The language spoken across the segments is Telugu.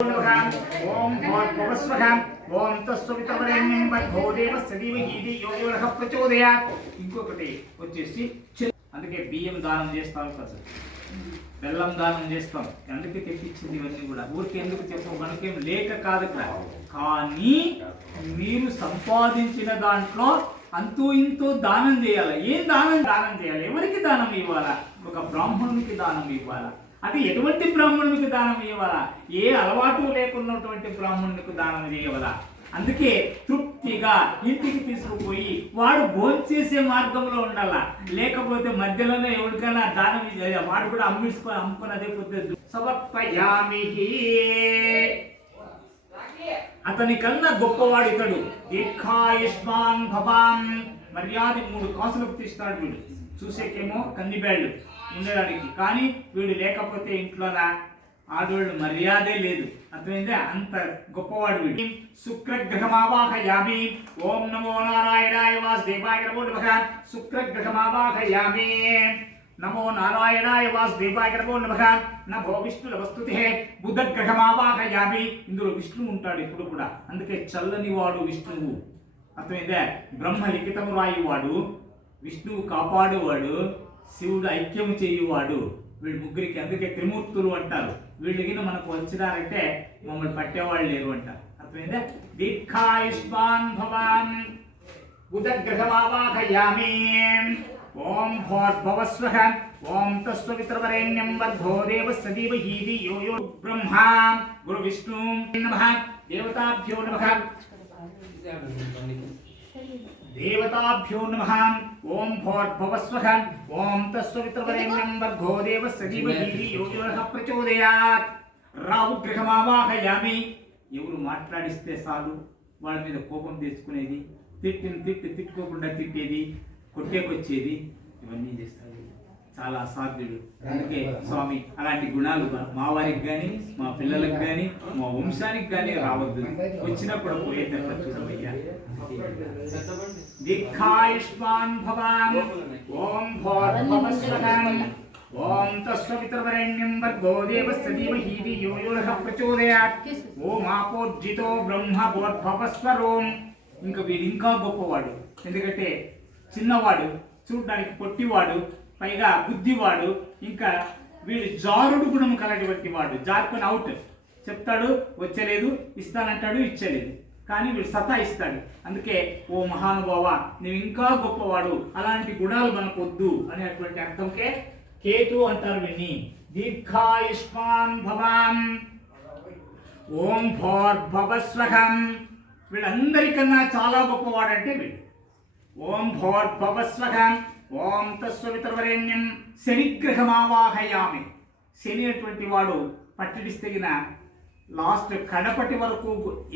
ఓం భూర్భువస్వః ఓం తస్సవితుర్వరేణ్యం భర్గో దేవస్య ధీమహి ధియో యో నః ప్రచోదయాత్. ఇంకొకటి వచ్చేసి అందుకే బియ్యం దానం చేస్తాం కదా, బెల్లం దానం చేస్తాం. అందుకే తెప్పించింది ఇవన్నీ కూడా. ఊరికి ఎందుకు చెప్పాం, మనకేం లేక కాదు ఇక్కడ. కానీ మీరు సంపాదించిన దాంట్లో అంతూ ఇంతో దానం చేయాలి. ఏం దానం చేయాలి? ఎవరికి దానం ఇవ్వాలా? ఒక బ్రాహ్మణునికి దానం ఇవ్వాలా. అది ఎటువంటి బ్రాహ్మణునికి దానం ఇవ్వాలా? ఏ అలవాటు లేకున్నటువంటి బ్రాహ్మణునికి దానం చేయవలా. అందుకే తృప్తిగా ఇంటికి తీసుకుపోయి వాడు భోంచేసే మార్గంలో ఉండాలా. లేకపోతే మధ్యలోనే ఎవరికైనా దానం వాడు కూడా అమ్ముకొని అదే పొద్దు సమర్పయామి. అతని కన్నా గొప్పవాడు ఇతడు. దీర్ఘాయుష్మాన్ భవాన్. మర్యాద 3 కాసులకు తీస్తాడు వీడు. చూసేకేమో కందిబేళ్ళు ఉండడానికి, కానీ వీడు లేకపోతే ఇంట్లోనా ఆడవాళ్ళు మర్యాదే లేదు. అర్థమైందే, అంత గొప్పవాడు వీడు. శుక్రగ్రహమావాహయామి. ఓం నమో నారాయణాయ వాసుదేవాయ నమో నమః. శుక్రగ్రహమావాహయామి. నమో నారాయణాయ వాసుదేవాయ నమో నమః. నమో విష్ణురవస్తుతే. బుధగ్రహమావాహయామి. ఇందులో విష్ణువు ఉంటాడు ఇప్పుడు కూడా, అందుకే చల్లని వాడు విష్ణువు. అర్థమైందే, బ్రహ్మ లిఖితము రాయువాడు, విష్ణువు కాపాడువాడు, శివుడు ఐక్యము చేయువాడు. వీళ్ళు ముగ్గురికి అందుకే త్రిమూర్తులు అంటారు. వీళ్ళకి మనకు వచ్చినారంటే మమ్మల్ని పట్టేవాళ్ళు లేరు అంటారు. అర్థమైందే. దీర్ఘాయుష్మాన్ భవాన్. బుధగ్రహమావాహయామి. ఓం భూర్భువస్వః ఓం తస్సవితుర్వరేణ్యం భర్గో దేవస్య ధీమహి ధియో యో బ్రహ్మా గురు విష్ణు నమః. దేవతాభ్యో నమః. దేవతాభ్యో నమః. ఓం భూర్భువస్వః ఓం తస్సవితుర్వరేణ్యం భర్గో దేవస్య ధీమహి ధియో యో నః ప్రచోదయాత్. రాహుగ్రహమావాహయామి. ఎవరు మాట్లాడిస్తే చాలు వాళ్ళ మీద కోపం తెచ్చుకునేది, తిట్టుకోకుండా తిట్టేది, కొట్టేకొచ్చేది, ఇవన్నీ చేస్తాడు. చాలా అసాధ్యుడు. అందుకే స్వామి అలాంటి గుణాలు మా వారికి కానీ మా పిల్లలకు కానీ మా వంశానికి కానీ రావద్దు. వచ్చినప్పుడు పోయేటప్పుడు చూడవయ్యా. దీర్ఘాయుష్మాన్ భవాన్. ఓం భూర్భువస్వః ఓం తస్సవితుర్వరేణ్యం భర్గో దేవస్య ధీమహి ధియో యో నః ప్రచోదయాత్. ఓం ఆపోర్జితో బ్రహ్మ భూర్భువస్వరోం. ఇంకా వీడు ఇంకా గొప్పవాడు. ఎందుకంటే చిన్నవాడు, చూడడానికి పొట్టివాడు, పైగా బుద్ధివాడు. ఇంకా వీడు జారుడు గుణము కలటువంటి వాడు. జారుకొని అవుట్ చెప్తాడు, వచ్చలేదు, ఇస్తానంటాడు, ఇచ్చలేదు. కానీ వీడు సతాయిస్తాడు. అందుకే ఓ మహానుభావ నువ్వు ఇంకా గొప్పవాడు, అలాంటి గుణాలు మనకు వద్దు అనేటువంటి అర్థంకే కేతు అంటారు వీడిని. దీర్ఘాయుష్మాన్ భవాన్. ఓం భూర్భువస్వః. వీళ్ళందరికన్నా చాలా గొప్పవాడంటే వీడు. ఓం భూర్భువస్వః ఓం తస్సవితుర్వరేణ్యం. శనిగ్రహమావాహయామి. శని అటువంటి వాడు పట్టిడిస్తగిన లాస్ట్ కడపటి వరకు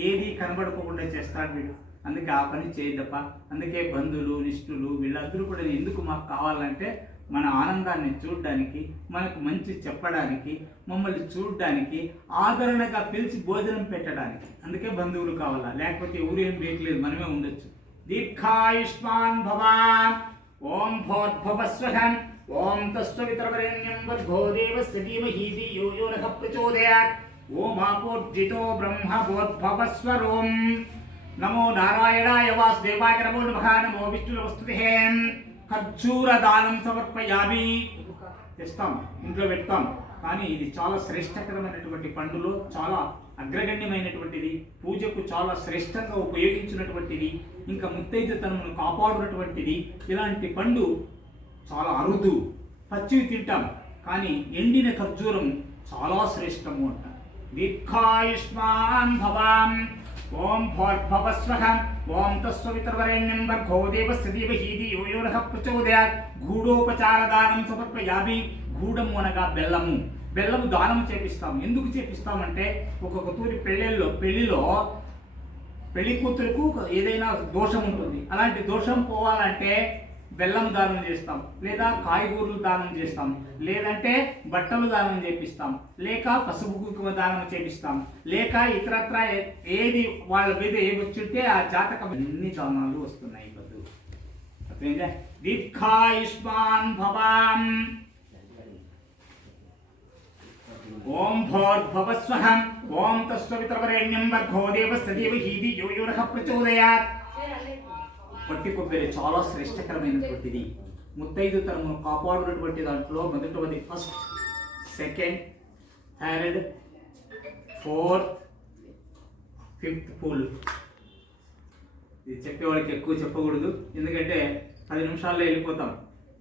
ఏది కనబడుకోకుండా చేస్తాడు వీడు. అందుకే ఆ పని చేయదప్ప. అందుకే బంధువులు నిష్ఠులు వీళ్ళందరూ కూడా ఎందుకు మాకు కావాలంటే మన ఆనందాన్ని చూడడానికి, మనకు మంచి చెప్పడానికి, మమ్మల్ని చూడడానికి, ఆదరణగా పిలిచి భోజనం పెట్టడానికి. అందుకే బంధువులు కావాలా, లేకపోతే ఊరు ఏం వేయట్లేదు, మనమే ఉండొచ్చు. దీర్ఘాయుష్మాన్ భవాన్. ఓం భూర్భువస్వః ఓం తస్సవితుర్వరేణ్యం భర్గో దేవస్య ధీమహి ధియో యో నః ప్రచోదయాత్. ఓం ఆపోర్జితో బ్రహ్మ భూర్భువస్వరోం. నమో నారాయణాయ వాసుదేవాయ నమో నమః. నమో విష్ణురవస్తుతే. ఖర్జూర దానం సమర్పయామి. తెస్తాం, ఇంట్లో పెడతాం. కానీ ఇది చాలా శ్రేష్టకరమైనటువంటి పండులో చాలా అగ్రగణ్యమైనటువంటిది, పూజకు చాలా శ్రేష్టంగా ఉపయోగించినటువంటిది, ఇంకా ముత్తైదుతనమును కాపాడునటువంటిది. ఇలాంటి పండు చాలా అరుదు. పచ్చివి తింటాం, కానీ ఎండిన ఖర్జూరం చాలా శ్రేష్టము అంట. దీర్ఘాయుష్మాన్ భవాన్. ఓం భూర్భువస్వః ఓం తస్సవితుర్వరేణ్యం భర్గో దేవస్య ధీమహి ధియో యో నః ప్రచోదయాత్. గూఢోపచార దానం సమర్పయామి. గూఢము అనగా బెల్లము. బెల్లము దానం చేపిస్తాం. ఎందుకు చేపిస్తామంటే ఒక్కొక్క తూరి పెళ్లిలో పెళ్లి కూతురుకు ఏదైనా దోషం ఉంటుంది. అలాంటి దోషం పోవాలంటే బెల్లం దానం చేస్తాం, లేదా కాయగూరలు దానం చేస్తాం, లేదంటే బట్టలు దానం చేపిస్తాం, లేక పసుపు కుంకుమ దానం చేపిస్తాం, లేక ఇతరత్ర ఏది వాళ్ళ మీద ఏమి వచ్చింటే ఆ జాతకం అన్ని దానాలు వస్తున్నాయి. దీర్ఘాయుష్మాన్ భవాన్. ఓం భోర్భవస్వహం ఓం తస్సవితర్వరేణ్యం భర్గో దేవస్య ధీమహి ధియో యో నః ప్రచోదయాత్. పట్టి కొబ్బరి చాలా శ్రేష్టకరమైనటువంటిది. ముత్తైదు తరమును కాపాడునటువంటి దాంట్లో మొదటిది first, second, third, fourth, fifth pool. ఇది చెప్పేవాళ్ళకి ఎక్కువ చెప్పకూడదు, ఎందుకంటే 10 నిమిషాల్లో వెళ్ళిపోతాం.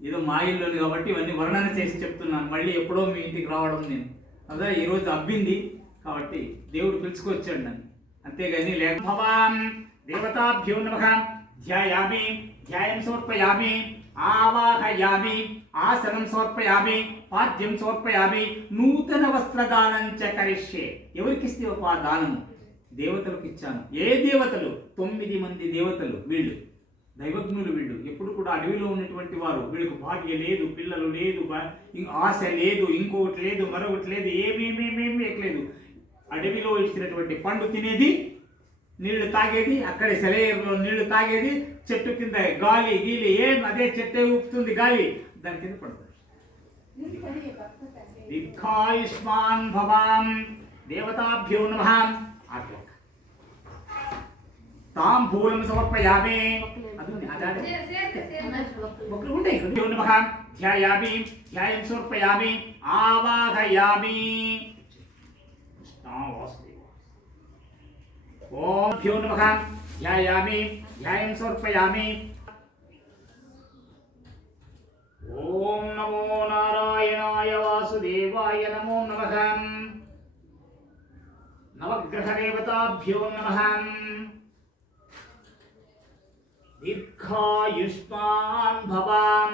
ఏదో మా ఇల్లుని కాబట్టి ఇవన్నీ వర్ణన చేసి చెప్తున్నాను. మళ్ళీ ఎప్పుడో మీ ఇంటికి రావడం నేను అదే ఈరోజు అబ్బింది కాబట్టి దేవుడు పిలుచుకొచ్చాడు నన్ను, అంతేగాని లేక. భవాం దేవతాభ్యో నమః ధ్యాయామి ధ్యాయం సమర్పయామి ఆవాహయామి ఆసనం సమర్పయామి పాద్యం సమర్పయామి నూతన వస్త్రదానం చ కరిష్యే. ఎవరికి ఇస్తే ఒక దానము? దేవతలకు ఇచ్చాను. ఏ దేవతలు? 9 మంది దేవతలు. వీళ్ళు దైవజ్ఞులు. వీళ్ళు ఎప్పుడు కూడా అడవిలో ఉన్నటువంటి వారు. వీళ్ళకు భార్య లేదు, పిల్లలు లేదు, ఆశ లేదు, ఇంకొకటి లేదు, మరొకటి లేదు, ఏమేమేమేమి ఎక్కలేదు. అడవిలో ఇచ్చినటువంటి పండు తినేది, నీళ్లు తాగేది, అక్కడే సెలయేరులో నీళ్లు తాగేది, చెట్టు కింద గాలి గీలి ఏం అదే చెట్టే ఊపుతుంది గాలి, దాని కింద పడుతుంది. దీర్ఘాయుష్మాన్ భవాం దేవతాభ్యో నమః. తాంబూలం సమర్పయామి. ధ్యాయామి ధ్యాయం సమర్పయామి ఆవాహయామి. ఓం భ్యో నమః ధ్యాయామి ధ్యాయం సమర్పయామి. ఓం నమో నారాయణాయ వాసుదేవాయ నమో నమః. నవగ్రహ దేవతాభ్యో నమః. దీర్ఘాయుష్మాన్ భవాం.